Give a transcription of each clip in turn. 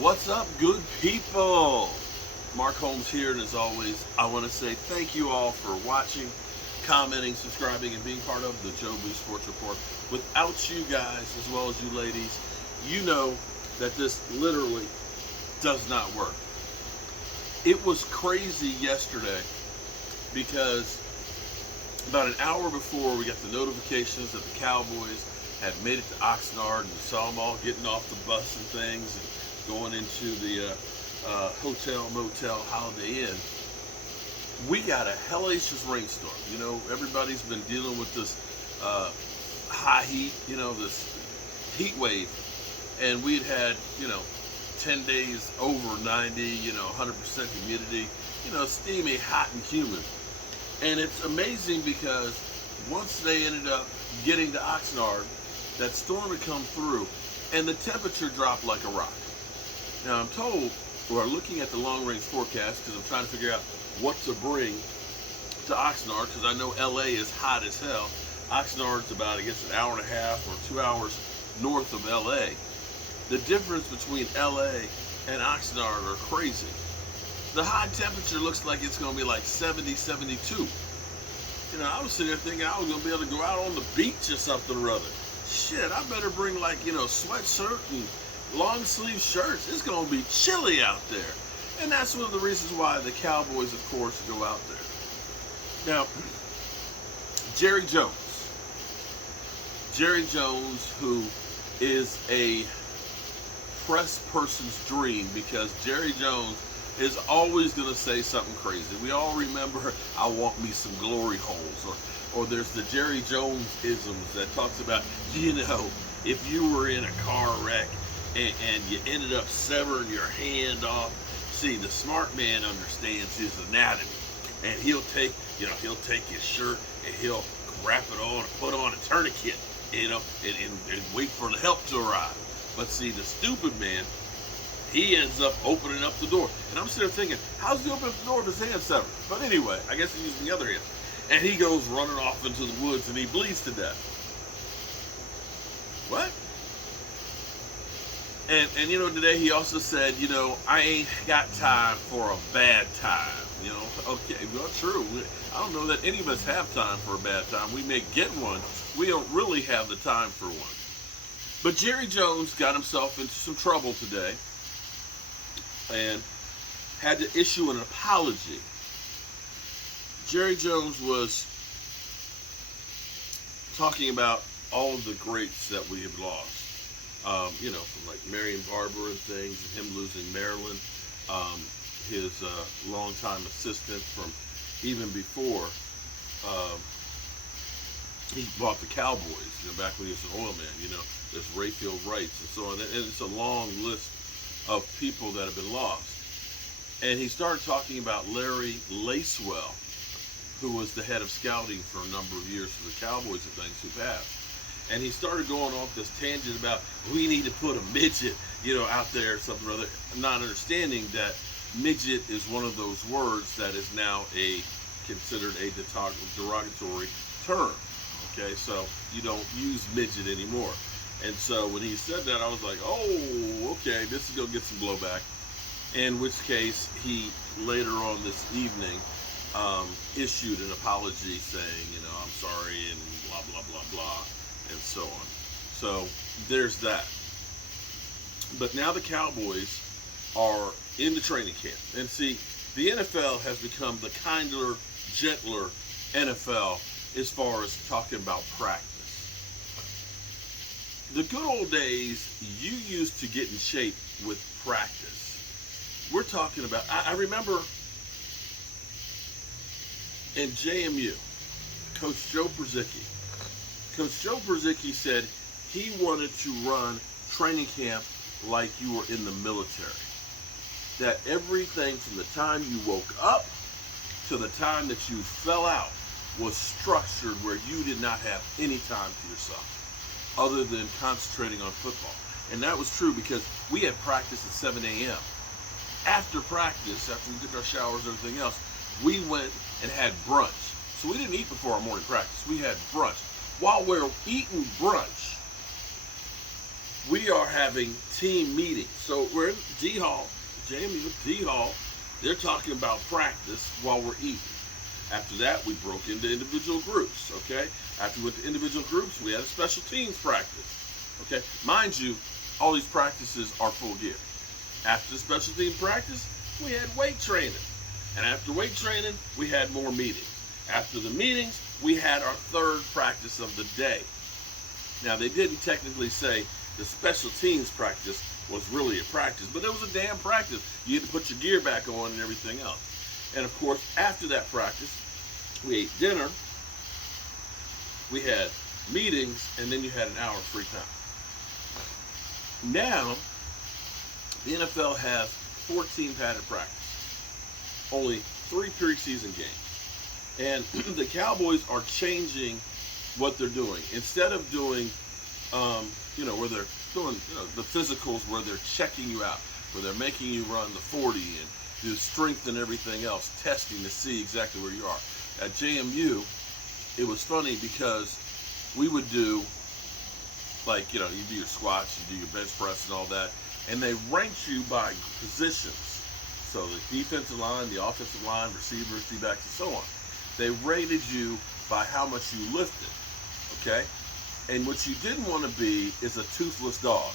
What's up, good people? Mark Holmes here, and as always, I want to say thank you all for watching, commenting, subscribing, and being part of the Joe B Sports Report. Without you guys, as well as you ladies, you know that this literally does not work. It was crazy yesterday because about an hour before we got the notifications that the Cowboys had made it to Oxnard, and we saw them all getting off the bus and things and going into the hotel, motel, Holiday Inn. We got a hellacious rainstorm. You know, everybody's been dealing with this high heat, this heat wave. And we'd had, 10 days over 90, 100% humidity, steamy, hot and humid. And it's amazing because once they ended up getting to Oxnard, that storm had come through and the temperature dropped like a rock. Now I'm told, we're looking at the long-range forecast because I'm trying to figure out what to bring to Oxnard, because I know LA is hot as hell. Oxnard's about, I guess, an hour and a half or 2 hours north of LA. The difference between LA and Oxnard are crazy. The high temperature looks like it's going to be like 70, 72. I was sitting there thinking I was going to be able to go out on the beach or something or other. Shit, I better bring like, sweatshirt and long sleeve shirts. It's going to be chilly out there. And that's one of the reasons why the Cowboys, of course, go out there. Now, Jerry Jones, who is a press person's dream, because Jerry Jones is always going to say something crazy. We all remember, I want me some glory holes, or there's the Jerry Jones isms that talks about, if you were in a car wreck and you ended up severing your hand off, see, the smart man understands his anatomy, and he'll take his shirt and he'll wrap it on and put on a tourniquet, and wait for the help to arrive. But see, the stupid man, he ends up opening up the door. And I'm sitting there thinking, how's he open up the door if his hand's severed? But anyway, I guess he's using the other hand. And he goes running off into the woods and he bleeds to death. What? And today he also said, I ain't got time for a bad time. Okay, well, true. I don't know that any of us have time for a bad time. We may get one. We don't really have the time for one. But Jerry Jones got himself into some trouble today and had to issue an apology. Jerry Jones was talking about all of the greats that we have lost. From like Marion Barber and things, and him losing Maryland, his longtime assistant from even before he bought the Cowboys, back when he was an oil man, there's Rayfield Wrights and so on, and it's a long list of people that have been lost. And he started talking about Larry Lacewell, who was the head of scouting for a number of years for the Cowboys and things, who passed. And he started going off this tangent about, we need to put a midget, out there or something or other, not understanding that midget is one of those words that is now considered a derogatory term. Okay, so you don't use midget anymore. And so when he said that, I was like, oh, okay, this is going to get some blowback. In which case, he later on this evening issued an apology saying, I'm sorry, and blah, blah, blah, blah, and so on. So there's that. But now the Cowboys are in the training camp. And see, the NFL has become the kinder, gentler NFL as far as talking about practice. The good old days, you used to get in shape with practice. We're talking about, I remember in JMU, Coach Joe Brzezicki. Coach Joe Brzezicki said he wanted to run training camp like you were in the military. That everything from the time you woke up to the time that you fell out was structured where you did not have any time to yourself other than concentrating on football. And that was true because we had practice at 7 a.m. After practice, after we took our showers and everything else, we went and had brunch. So we didn't eat before our morning practice. We had brunch. While we're eating brunch, we are having team meetings. So we're in D Hall, JMU, D Hall. They're talking about practice while we're eating. After that, we broke into individual groups, okay? After we went to individual groups, we had a special teams practice, okay? Mind you, all these practices are full gear. After the special team practice, we had weight training. And after weight training, we had more meetings. After the meetings, we had our third practice of the day. Now, they didn't technically say the special teams practice was really a practice, but it was a damn practice. You had to put your gear back on and everything else. And of course, after that practice, we ate dinner, we had meetings, and then you had an hour of free time. Now, the NFL has 14 padded practice, only 3 preseason games. And the Cowboys are changing what they're doing. Instead of doing, where they're doing, the physicals where they're checking you out, where they're making you run the 40 and do strength and everything else, testing to see exactly where you are. At JMU, it was funny because we would do, you do your squats, you do your bench press and all that, and they ranked you by positions. So the defensive line, the offensive line, receivers, D-backs, and so on. They rated you by how much you lifted, okay? And what you didn't want to be is a toothless dog.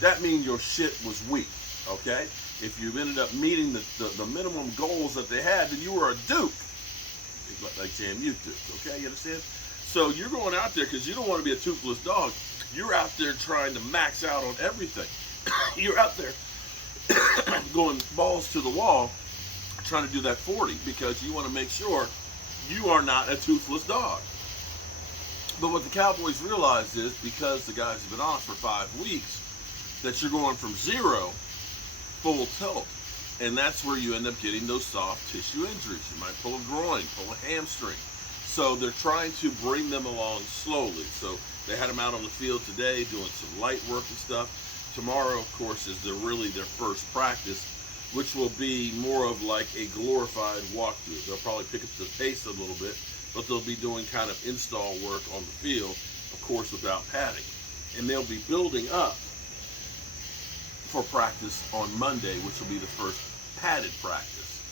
That means your shit was weak, okay? If you ended up meeting the minimum goals that they had, then you were a duke, like JMU Duke, okay? You understand? So you're going out there because you don't want to be a toothless dog. You're out there trying to max out on everything. You're out there going balls to the wall, trying to do that 40 because you want to make sure you are not a toothless dog. But what the Cowboys realized is because the guys have been off for 5 weeks, that you're going from zero full tilt. And that's where you end up getting those soft tissue injuries. You might pull a groin, pull a hamstring. So they're trying to bring them along slowly. So they had them out on the field today doing some light work and stuff. Tomorrow, of course, is their first practice, which will be more of like a glorified walkthrough. They'll probably pick up the pace a little bit, but they'll be doing kind of install work on the field, of course, without padding. And they'll be building up for practice on Monday, which will be the first padded practice.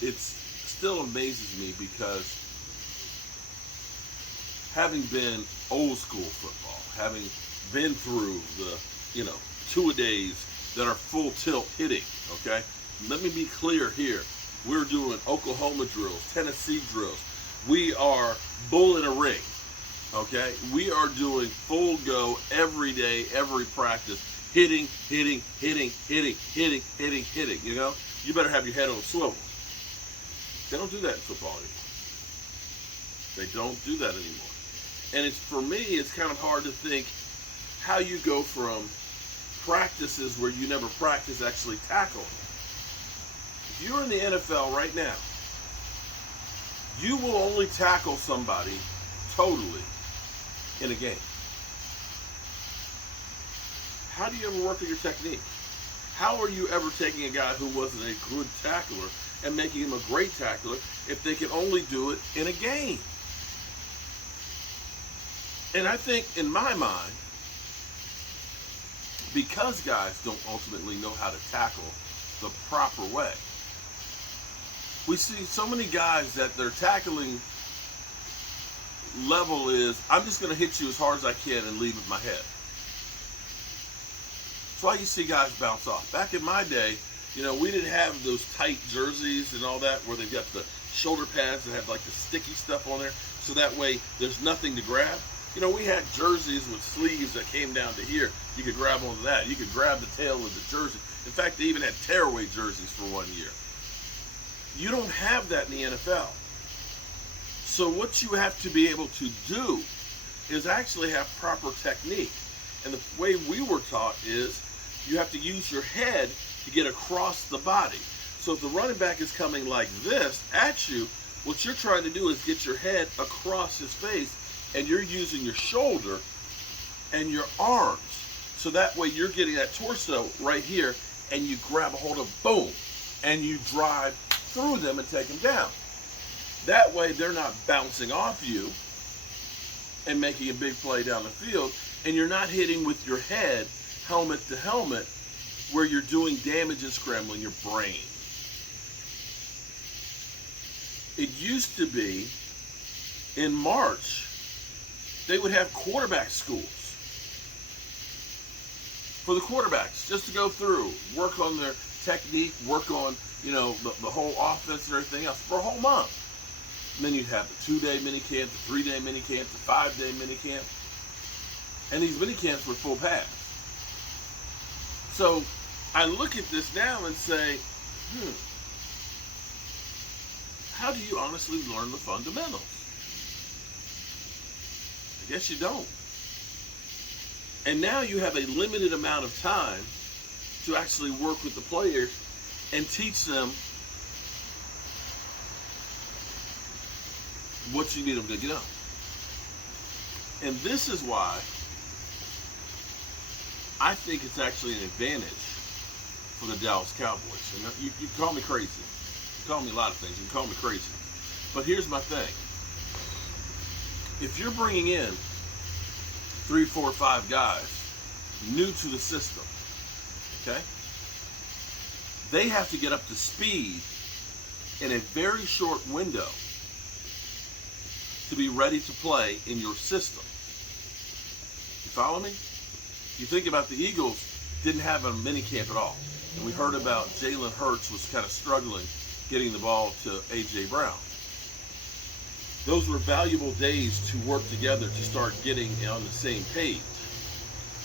It still amazes me because having been old school football, having been through the, 2-a-days that are full tilt hitting, okay? Let me be clear here. We're doing Oklahoma drills, Tennessee drills. We are bull in a ring, okay? We are doing full go every day, every practice, hitting. You better have your head on a swivel. They don't do that in football anymore. They don't do that anymore. And for me, it's kind of hard to think how you go from practices where you never practice actually tackle. If you're in the NFL right now, you will only tackle somebody totally in a game. How do you ever work on your technique? How are you ever taking a guy who wasn't a good tackler and making him a great tackler if they can only do it in a game? And I think, in my mind, because guys don't ultimately know how to tackle the proper way, we see so many guys that their tackling level is, I'm just going to hit you as hard as I can and leave with my head. That's why you see guys bounce off. Back in my day, we didn't have those tight jerseys and all that where they've got the shoulder pads that have like the sticky stuff on there, so that way there's nothing to grab. We had jerseys with sleeves that came down to here. You could grab onto that. You could grab the tail of the jersey. In fact, they even had tearaway jerseys for 1 year. You don't have that in the NFL. So what you have to be able to do is actually have proper technique. And the way we were taught is you have to use your head to get across the body. So if the running back is coming like this at you, what you're trying to do is get your head across his face, and you're using your shoulder and your arms. So that way you're getting that torso right here, and you grab a hold of, boom, and you drive through them and take them down. That way they're not bouncing off you and making a big play down the field. and you're not hitting with your head, helmet to helmet, where you're doing damage and scrambling your brain. It used to be in March, they would have quarterback schools for the quarterbacks, just to go through, work on their technique, work on, the whole offense and everything else for a whole month. And then you'd have the 2-day mini camp, the 3-day mini camp, the 5-day mini camp. And these mini camps were full pads. So I look at this now and say, how do you honestly learn the fundamentals? I guess you don't. And now you have a limited amount of time to actually work with the players and teach them what you need them to get up. And this is why I think it's actually an advantage for the Dallas Cowboys. And you can call me crazy. You can call me a lot of things. You can call me crazy. But here's my thing. If you're bringing in 3, 4, 5 guys new to the system, okay, they have to get up to speed in a very short window to be ready to play in your system. You follow me? You think about the Eagles didn't have a mini camp at all. And we heard about Jalen Hurts was kind of struggling getting the ball to A.J. Brown. Those were valuable days to work together to start getting on the same page.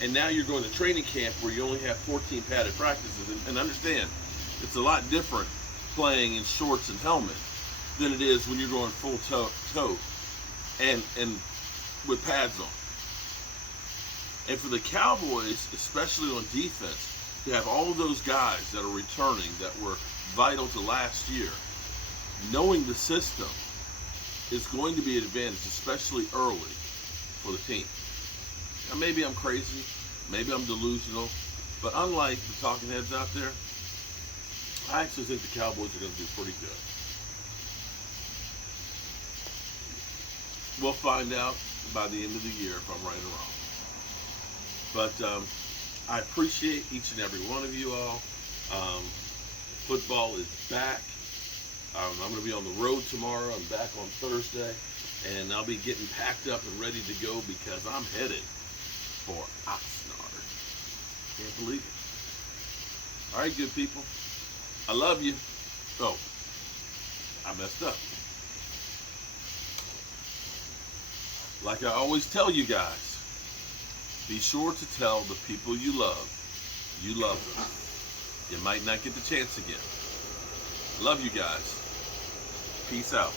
And now you're going to training camp where you only have 14 padded practices. And understand, it's a lot different playing in shorts and helmet than it is when you're going full toe and with pads on. And for the Cowboys, especially on defense, to have all of those guys that are returning that were vital to last year, knowing the system is going to be an advantage, especially early for the team. Now, maybe I'm crazy, maybe I'm delusional, but unlike the talking heads out there, I actually think the Cowboys are going to do pretty good. We'll find out by the end of the year if I'm right or wrong. But I appreciate each and every one of you all. Football is back. I'm going to be on the road tomorrow. I'm back on Thursday. And I'll be getting packed up and ready to go because I'm headed for Oxnard. Can't believe it. All right, good people. I love you. Oh, I messed up. Like I always tell you guys, be sure to tell the people you love them. You might not get the chance again. Love you guys. Peace out.